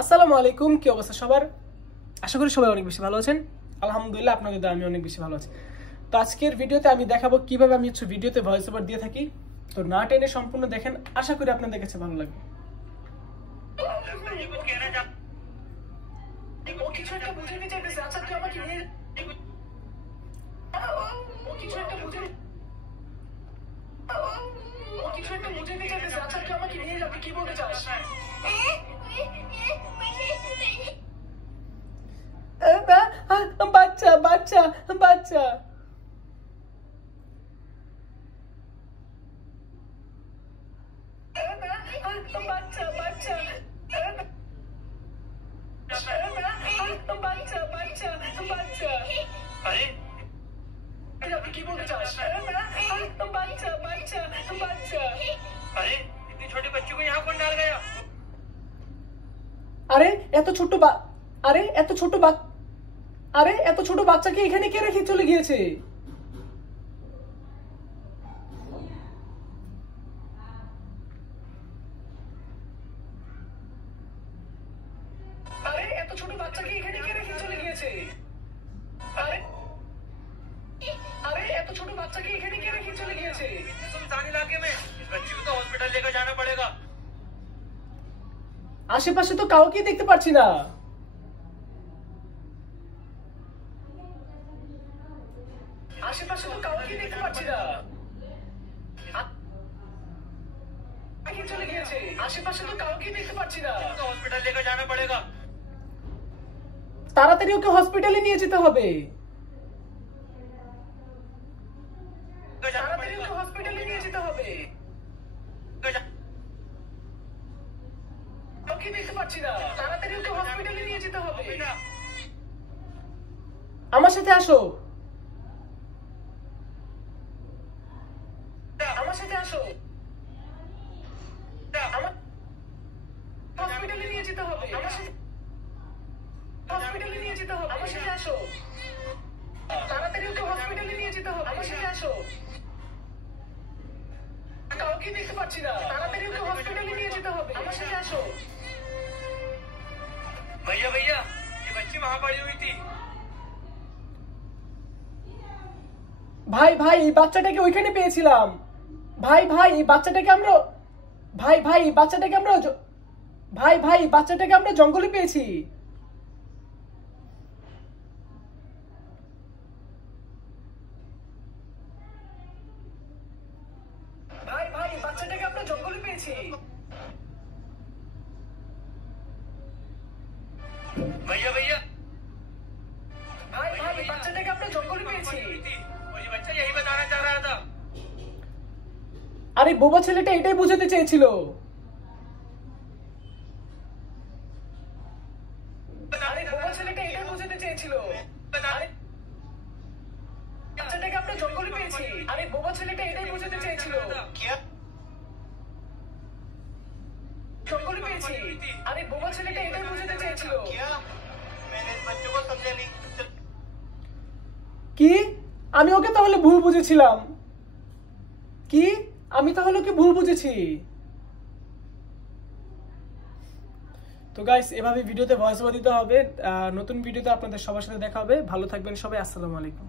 আসসালামু আলাইকুম, কি অবস্থা সবার? আশা করি সবাই অনেক বেশি ভালো আছেন। আলহামদুলিল্লাহ, আপনাদের দ্বারা আমি অনেক বেশি ভালো আছি। তো আজকের ভিডিওতে আমি দেখাবো কিভাবে আমি ভিডিওতে ভয়েস ওভার দিয়ে থাকি। তো না টেনে সম্পূর্ণ দেখেন, আশা করি আপনাদের কাছে ভালো লাগবে। কি বলতে চাস? বাচ্চা বাচ্চা বাচ্চা বাচ্চা বাচ্চা বাচ্চা বাচ্চা বাচ্চা আরে আপনি কি বলতে চাস? বাচ্চা বাচ্চা বাচ্চা আরে इतनी छोटी बच्ची को यहाँ कौन डाल गया? আরে এত ছোট বাচ্চাকে এখানে কে রেখে চলে গিয়েছে? আরে এত ছোট বাচ্চাকে এখানে কে রেখে চলে গিয়েছে? আরে এত ছোট বাচ্চাকে এখানে কে রেখে চলে গিয়েছে? सुनसान इलाके में इस बच्ची को तो हॉस्पिटल लेकर जाना पड़ेगा। আশেপাশে তো কাউকে দেখতে পাচ্ছি না। আশেপাশে তো কাউকে দেখতে পাচ্ছি না। চলে গিয়েছে। আশেপাশে তো কাউকে দেখতে পাচ্ছি না। তো হসপিটাল लेकर जाना पड़ेगा। তাড়াতাড়ি ওকে হসপিটালে নিয়ে যেতে হবে। তাড়াতাড়ি ওকে হসপিটালে নিয়ে যেতে হবে। কাউকে দেখতে পাচ্ছি না। তাড়াতাড়ি ওকে হসপিটালে নিয়ে যেতে হবে। আমার সাথে আসো। আমার সাথে আসো। হসপিটালে নিয়ে যেতে হবে। আমার সাথে হসপিটালে নিয়ে যেতে হবে। আমার সাথে আসো। তাড়াতাড়ি ওকে হসপিটালে নিয়ে যেতে হবে। আমার সাথে আসো। কাউকে দেখতে পাচ্ছি না। তাড়াতাড়ি ওকে হসপিটালে নিয়ে যেতে হবে। আমার সাথে আসো। भैया भैया, ये बच्ची वहां पड़ी हुई थी। ভাই ভাই, এই বাচ্চাটাকে ওইখানে পেয়েছিলাম। ভাই ভাই, এই বাচ্চাটাকে আমরা বাচ্চাটাকে আমরা জঙ্গলে পেয়েছি। ভাই ভাই, বাচ্চাটাকে আমরা জঙ্গলে পেয়েছি। भैया भैया, भाई भाई, বাচ্চাটাকে আমরা জঙ্গলে পেয়েছি। और ये बच्चा यही बताना चाह रहा था। আরে বোবা ছেলেটা এটাই বোঝাতে চেয়েছিল। আরে বোবা ছেলেটা এটাই বোঝাতে চেয়েছিল। বাচ্চাটাকে আমরা জঙ্গলে পেয়েছি। আরে বোবা ছেলেটা এটাই বোঝাতে চেয়েছিল। জঙ্গলে পেয়েছি। আরে বোবা ছেলেটা এটাই বোঝাতে চেয়েছিল। কি? আমি ওকে তাহলে ভুল বুঝেছিলাম। কি? আমি তাহলে ওকে ভুল বুঝেছি। তো গাইস, এভাবে ভিডিওতে ভয়েস ওভার দিতে হবে। নতুন ভিডিওতে আপনাদের সবার সাথে দেখা হবে। ভালো থাকবেন সবাই। আসসালামু আলাইকুম।